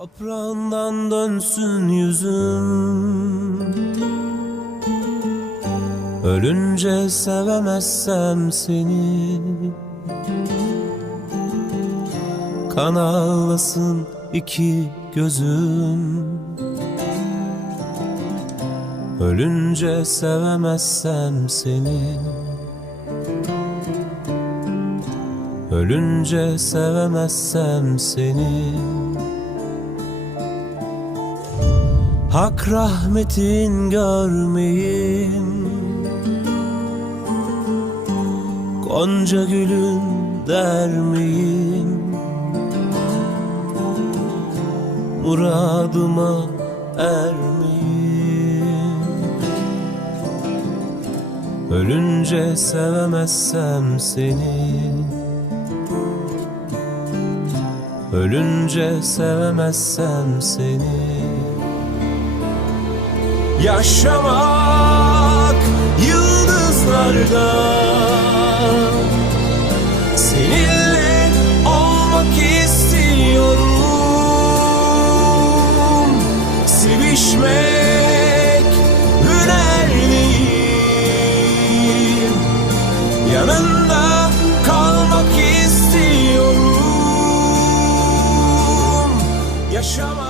Toprağından dönsün yüzüm Ölünce sevemezsem seni. Kan ağlasın iki gözüm. Ölünce sevemezsem seni. Ölünce sevemezsem seni Hak rahmetin görmeyim Gonca gülün dermeyim Muradıma ermeyim Ölünce sevemezsem seni. Ölünce sevemezsem seni Yaşamak yıldızlarda. Seninle olmak istiyorum. Sevişmek hüner değil Yanında kalmak istiyorum. Yaşamak